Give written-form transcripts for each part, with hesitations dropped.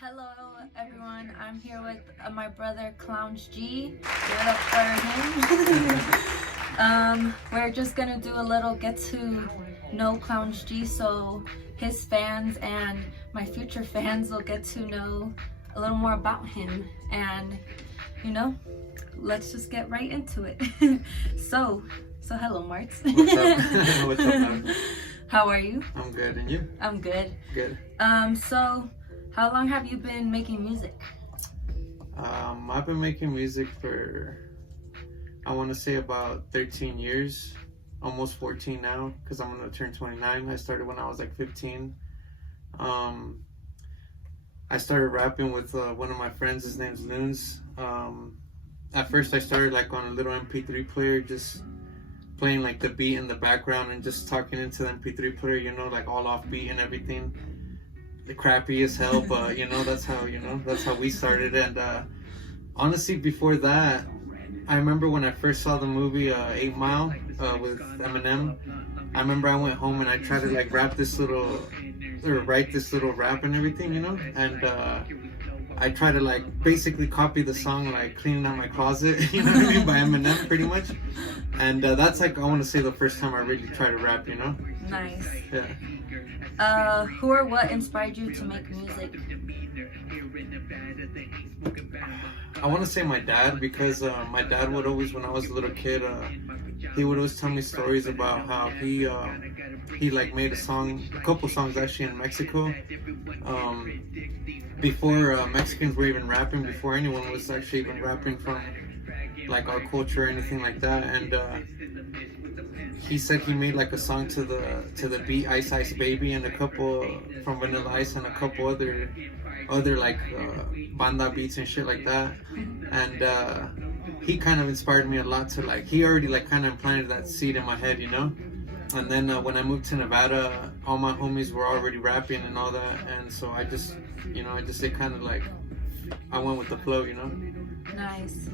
Hello everyone, I'm here with my brother ClownsG. Give it up for him. We're just gonna do a little get to know ClownsG so his fans and my future fans will get to know a little more about him, and you know, let's just get right into it. So hello Martz. What's up? What's up, man? How are you? I'm good, and you? I'm good. Good. So how long have you been making music? I've been making music for, I want to say about 13 years, almost 14 now, because I'm going to turn 29. I started when I was like 15. I started rapping with one of my friends. His name's Loons. At first I started like on a little MP3 player, just playing like the beat in the background and just talking into the MP3 player, you know, like all off beat and everything. The crappy as hell, but you know, that's how we started. And honestly, before that, I remember when I first saw the movie 8 Mile with Eminem. I remember I went home and I tried to like write this little rap and everything, you know, and I tried to like basically copy the song, like Cleaning Out My Closet, you know what I mean, by Eminem, pretty much. And that's like, I want to say the first time I really tried to rap, you know. Nice. Yeah. Who or what inspired you to make music? I want to say my dad, because my dad would always, when I was a little kid, he would always tell me stories about how he like made a couple songs actually in Mexico, before Mexicans were even rapping, before anyone was actually even rapping from like our culture or anything like that. And he said he made like a song to the beat Ice Ice Baby, and a couple from Vanilla Ice, and a couple other like banda beats and shit like that. And he kind of inspired me a lot to like, he already like kind of implanted that seed in my head, you know. And then when I moved to Nevada, all my homies were already rapping and all that, and so I just it kind of like, I went with the flow, you know. Nice.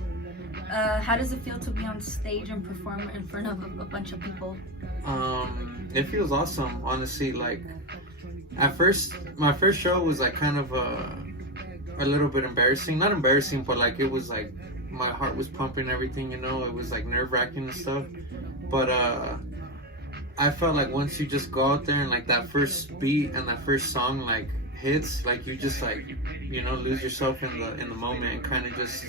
How does it feel to be on stage and perform in front of a bunch of people? It feels awesome, honestly. Like, at first, my first show was like kind of a little bit embarrassing. Not embarrassing, but like it was like my heart was pumping, everything, you know. It was like nerve-wracking and stuff. But I felt like once you just go out there and like that first beat and that first song like hits, like you just like, you know, lose yourself in the moment and kind of just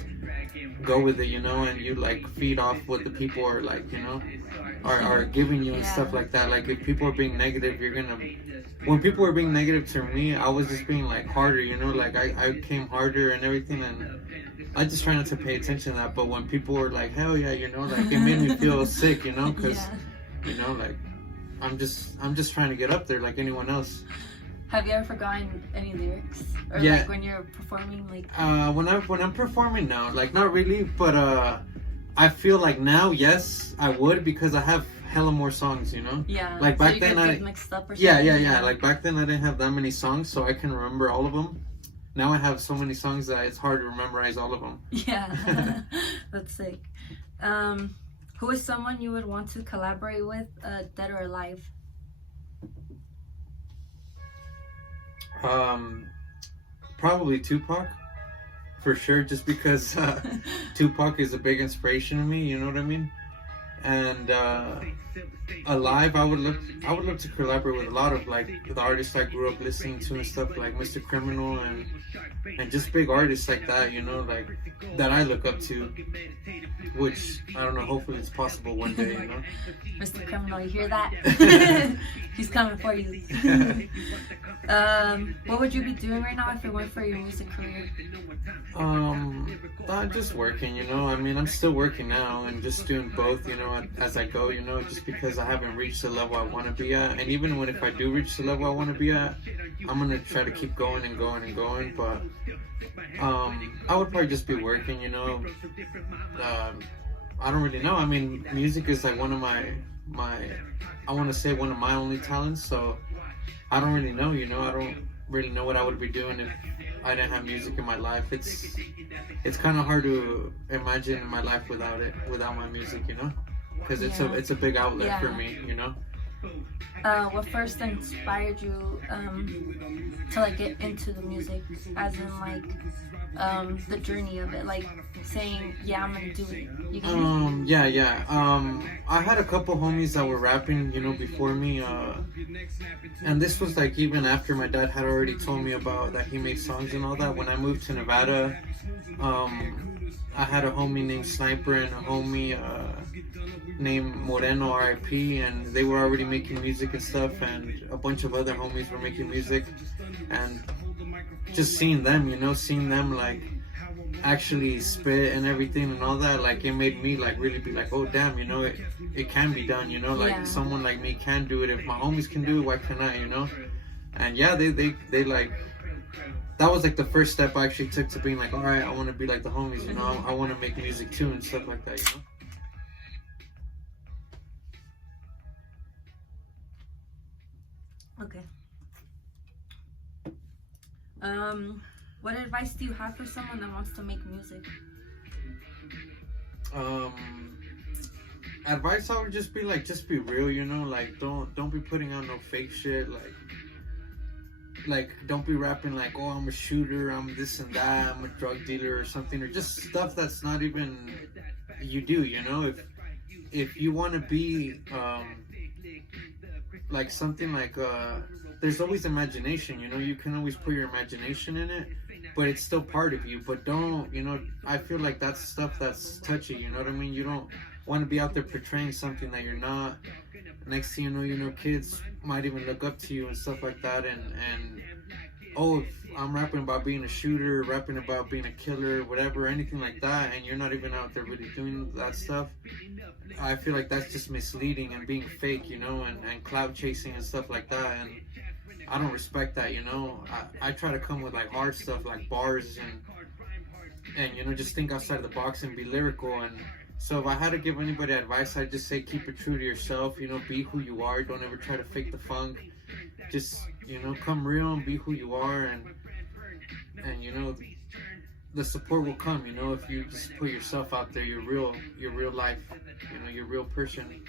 go with it, you know, and you like feed off what the people are like, you know, are giving you and stuff like that. Like if people are being negative, when people were being negative to me, I was just being like harder, you know, like I came harder and everything, and I just try not to pay attention to that. But when people were like, hell yeah, you know, like it made me feel sick, you know, because you know, like I'm just trying to get up there like anyone else. Have you ever forgotten any lyrics? Or yeah. Like when you're performing, like when I'm performing now, like not really, but I feel like now, yes, I would, because I have hella more songs, you know? Yeah. Like back so then I mixed up or something? Yeah. Like back then I didn't have that many songs, so I can remember all of them. Now I have so many songs that it's hard to memorize all of them. Yeah. That's sick. Who is someone you would want to collaborate with, dead or alive? Probably Tupac, for sure, just because Tupac is a big inspiration to me, you know what I mean? And alive, I would love to collaborate with a lot of like the artists I grew up listening to and stuff, like Mr. Criminal and just big artists like that, you know, like that I look up to, which I don't know, hopefully it's possible one day, you know. Mr. Criminal, you hear that? He's coming for you. What would you be doing right now if it weren't for your music career? I'm just working, you know. I mean, I'm still working now and just doing both, you know, as I go, you know, just because I haven't reached the level I want to be at. And even if I do reach the level I want to be at, I'm going to try to keep going and going and going. But I would probably just be working, you know. I don't really know. I mean, music is like one of my I want to say one of my only talents, so I don't really know, you know. I don't really know what I would be doing if I didn't have music in my life. It's kind of hard to imagine my life without my music, you know, because it's a big outlet for me, you know. what first inspired you to like get into the music, as in like the journey of it, like saying, yeah, I'm gonna do it. You get me? Yeah. I had a couple homies that were rapping, you know, before me, and this was like even after my dad had already told me about that he makes songs and all that. When I moved to Nevada, I had a homie named Sniper and a homie named Moreno RIP, and they were already making music and stuff, and a bunch of other homies were making music, and just seeing them, you know, seeing them like actually spit and everything and all that, like it made me like really be like, oh damn, you know, it can be done, you know, like someone like me can do it. If my homies can do it, why can't I, you know? And yeah, they like, that was like the first step I actually took to being like, all right, I want to be like the homies, you know, I want to make music too and stuff like that, you know. Okay. What advice do you have for someone that wants to make music? Advice I would just be like, just be real, you know, like don't be putting out no fake shit, like don't be rapping like, oh, I'm a shooter, I'm this and that, I'm a drug dealer or something, or just stuff that's not even you do, you know. If you want to be like something like there's always imagination, you know, you can always put your imagination in it, but it's still part of you. But don't, you know, I feel like that's stuff that's touchy, you know what I mean? You don't want to be out there portraying something that you're not. Next thing you know, kids might even look up to you and stuff like that, and oh, if I'm rapping about being a shooter, rapping about being a killer, whatever, anything like that, and you're not even out there really doing that stuff, I feel like that's just misleading and being fake, you know, and clout chasing and stuff like that, and I don't respect that, you know. I try to come with like hard stuff, like bars, and you know, just think outside of the box and be lyrical. And so if I had to give anybody advice, I'd just say keep it true to yourself, you know, be who you are, don't ever try to fake the funk, just, you know, come real and be who you are, and you know, the support will come, you know, if you just put yourself out there, your real life, you know, your real person.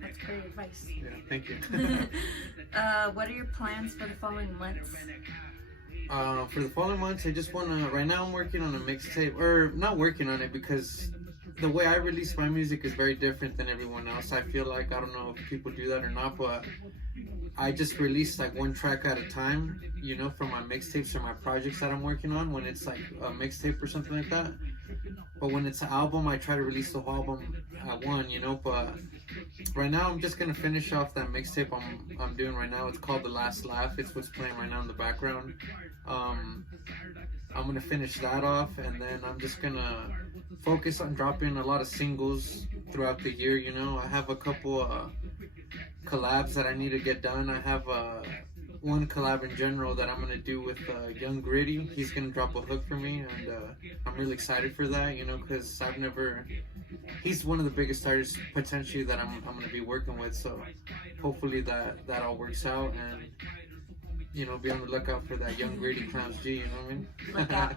That's great advice. Yeah, thank you. What are your plans for the following months? For the following months, I just want to, right now I'm working on a mixtape, or not working on it because the way I release my music is very different than everyone else. I feel like, I don't know if people do that or not, but I just release like one track at a time, you know, from my mixtapes or my projects that I'm working on, when it's like a mixtape or something like that. But when it's an album, I try to release the whole album at one, you know. But right now I'm just gonna finish off that mixtape I'm doing right now. It's called The Last Laugh. It's what's playing right now in the background. I'm gonna finish that off, and then I'm just gonna focus on dropping a lot of singles throughout the year, you know. I have a couple collabs that I need to get done. I have one collab in general that I'm gonna do with Young Gritty. He's gonna drop a hook for me, and I'm really excited for that, you know, because he's one of the biggest artists potentially that I'm gonna be working with. So hopefully that all works out, and you know, be on the lookout for that Young Gritty ClownsG, you know what I mean? Look out.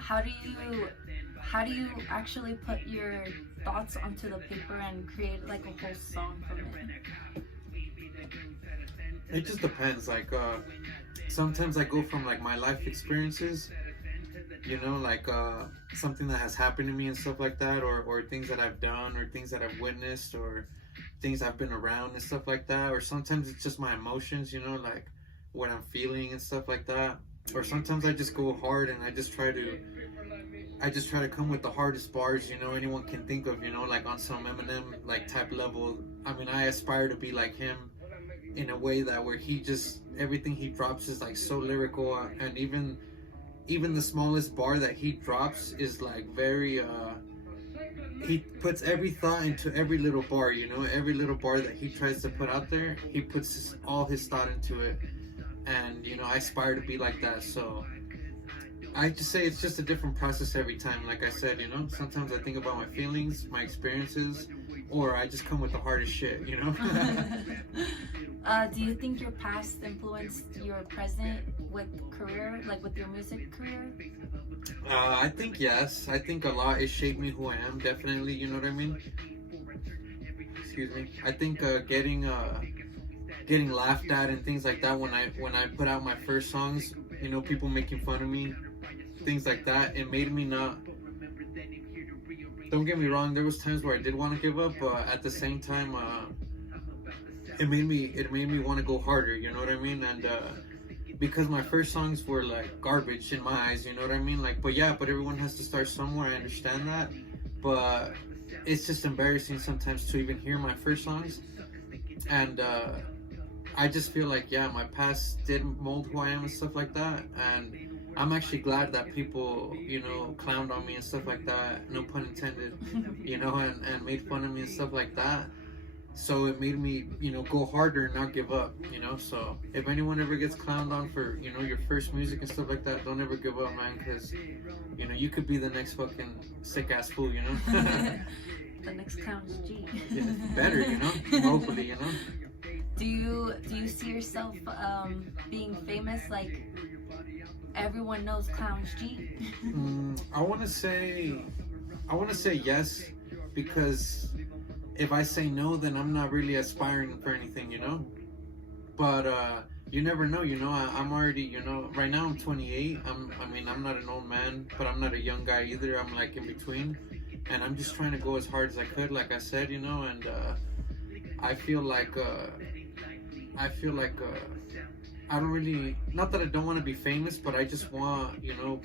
How do you actually put your thoughts onto the paper and create like a whole song from it? It just depends. Like sometimes I go from like my life experiences, you know, like something that has happened to me and stuff like that, or things that I've done, or things that I've witnessed, or things I've been around and stuff like that. Or sometimes it's just my emotions, you know, like what I'm feeling and stuff like that. Or sometimes I just go hard and I just try to come with the hardest bars, you know, anyone can think of, you know, like on some Eminem like type level. I mean, I aspire to be like him in a way that where he just, everything he drops is like so lyrical, and even the smallest bar that he drops is like very he puts every thought into every little bar, you know. Every little bar that he tries to put out there, he puts all his thought into it. And you know, I aspire to be like that. So I just say it's just a different process every time. Like I said, you know, sometimes I think about my feelings, my experiences, or I just come with the hardest shit, you know. Do you think your past influenced your present with career, like with your music career? I think yes. I think a lot. It shaped me who I am, definitely, you know what I mean? excuse me. I think getting laughed at and things like that when I put out my first songs, you know, people making fun of me, things like that, it made me not. Don't get me wrong, there was times where I did want to give up, but at the same time, it made me want to go harder. You know what I mean? And because my first songs were like garbage in my eyes, you know what I mean? Like, but everyone has to start somewhere. I understand that, but it's just embarrassing sometimes to even hear my first songs, and I just feel like, yeah, my past did mold who I am and stuff like that, and I'm actually glad that people, you know, clowned on me and stuff like that, no pun intended, you know, and made fun of me and stuff like that. So it made me, you know, go harder and not give up, you know. So if anyone ever gets clowned on for, you know, your first music and stuff like that, don't ever give up, man, because, you know, you could be the next fucking sick ass fool, you know. The next ClownsG. Yeah, better, you know, hopefully, you know. Do you see yourself being famous, like everyone knows ClownsG? I want to say yes, because if I say no, then I'm not really aspiring for anything, you know. But you never know, you know. I'm already, you know, right now I'm 28. I'm not an old man, but I'm not a young guy either. I'm like in between, and I'm just trying to go as hard as I could, like I said, you know. And I feel like I don't really, not that I don't want to be famous, but I just want, you know,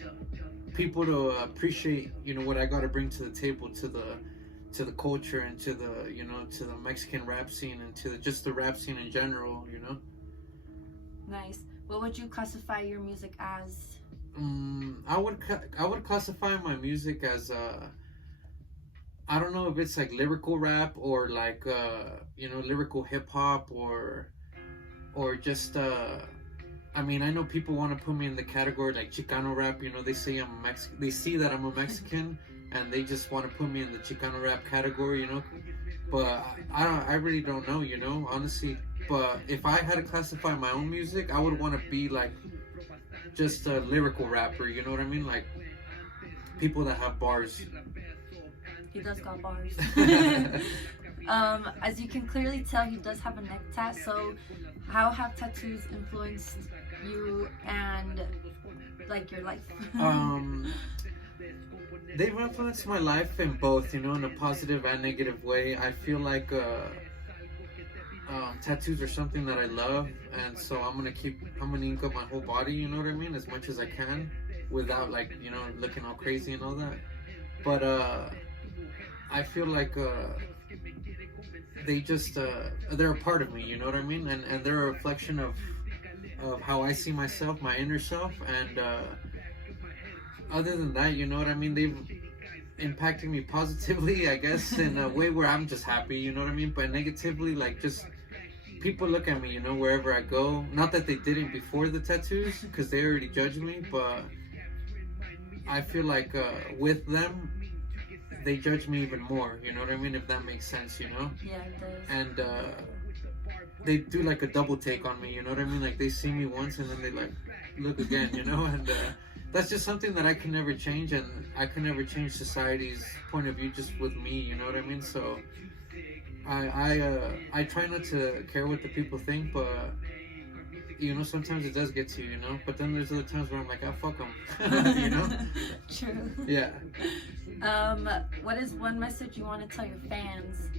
people to appreciate, you know, what I got to bring to the table, to the culture, and to the, you know, to the Mexican rap scene, and to just the rap scene in general, you know. Nice. What would you classify your music as? I would classify my music as I don't know if it's like lyrical rap or like you know, lyrical hip hop, or just I mean, I know people want to put me in the category like Chicano rap, you know. They say I'm Mexican, they see that I'm a Mexican, and they just want to put me in the Chicano rap category, you know. But I really don't know, you know, honestly. But if I had to classify my own music, I would want to be like just a lyrical rapper, you know what I mean? Like people that have bars. He does got bars. As you can clearly tell, he does have a neck tat. So how have tattoos influenced you and like your life? They've influenced my life in both, you know, in a positive and negative way. I feel like tattoos are something that I love, and so I'm gonna ink up my whole body, you know what I mean, as much as I can, without like, you know, looking all crazy and all that. But I feel like they just they're a part of me, you know what I mean, and they're a reflection of how I see myself, my inner self. And other than that, you know what I mean, they've impacted me positively, I guess, in a way where I'm just happy, you know what I mean. But negatively, like, just people look at me, you know, wherever I go. Not that they didn't before the tattoos, because they already judged me, but I feel like with them, they judge me even more, you know what I mean, if that makes sense, you know. Yeah, it does. And they do like a double take on me, you know what I mean. Like, they see me once and then they like look again, you know. And that's just something that I can never change, and I can never change society's point of view just with me, you know what I mean. So I try not to care what the people think, but you know, sometimes it does get to you, you know. But then there's other times where I'm like, fuck them, you know. True. Yeah. What is one message you want to tell your fans?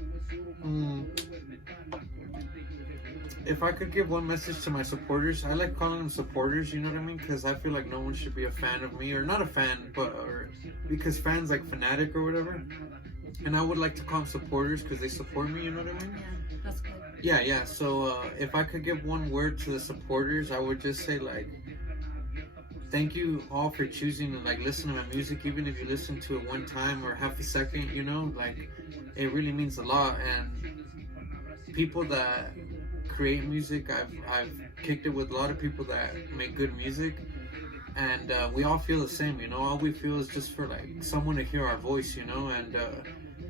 If I could give one message to my supporters, I like calling them supporters, you know what I mean? Because I feel like no one should be a fan of me, or not a fan, but because fans like fanatic or whatever. And I would like to call them supporters because they support me, you know what I mean? Yeah, that's good. Yeah. So if I could give one word to the supporters, I would just say, like, thank you all for choosing to like listen to my music, even if you listen to it one time or half a second, you know, like, it really means a lot. And people that create music, I've kicked it with a lot of people that make good music, and we all feel the same, you know. All we feel is just for like someone to hear our voice, you know. And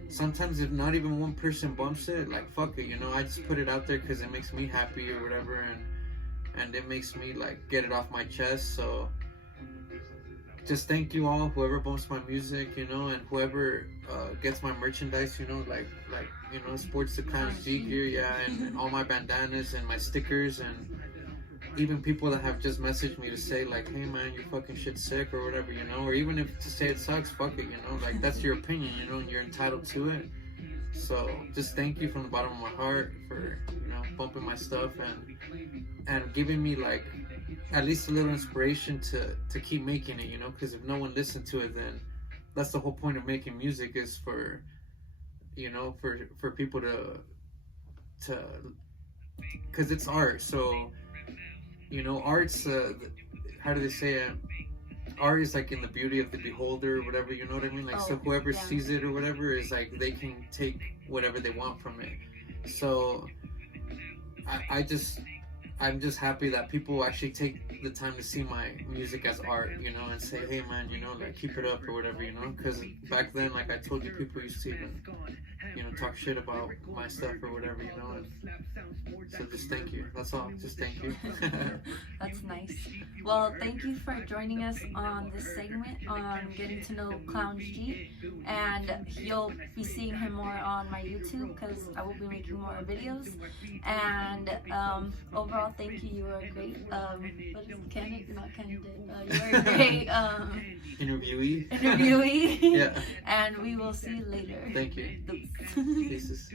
sometimes if not even one person bumps it, like, fuck it, you know. I just put it out there because it makes me happy or whatever, and it makes me like get it off my chest. So just thank you all, whoever bumps my music, you know, and whoever gets my merchandise, you know, like you know, sports the ClownsG gear, yeah, and all my bandanas and my stickers, and even people that have just messaged me to say like, hey man, your fucking shit's sick or whatever, you know, or even if to say it sucks, fuck it, you know, like that's your opinion, you know, and you're entitled to it. So just thank you from the bottom of my heart for, you know, bumping my stuff and giving me like at least a little inspiration to keep making it, you know, because if no one listened to it, then that's the whole point of making music, is for, you know, for people to because it's art. So, you know, art's how do they say it? Art is like in the beauty of the beholder or whatever, you know what I mean? Like, so whoever sees it or whatever is like, they can take whatever they want from it. So I'm just happy that people actually take the time to see my music as art, you know, and say, hey man, you know, like keep it up or whatever, you know, because back then, like I told you, people used to even, you know, talk shit about my stuff or whatever, you know, and so just thank you. That's all. Just thank you. That's nice. Well, thank you for joining us on this segment on getting to know ClownsG, and you'll be seeing him more on my YouTube because I will be making more videos. And overall, thank you. You were a great what is it? Candidate? Not candidate. You were a great interviewee. Yeah. And we will see you later. Thank you. Deuces. Pieces.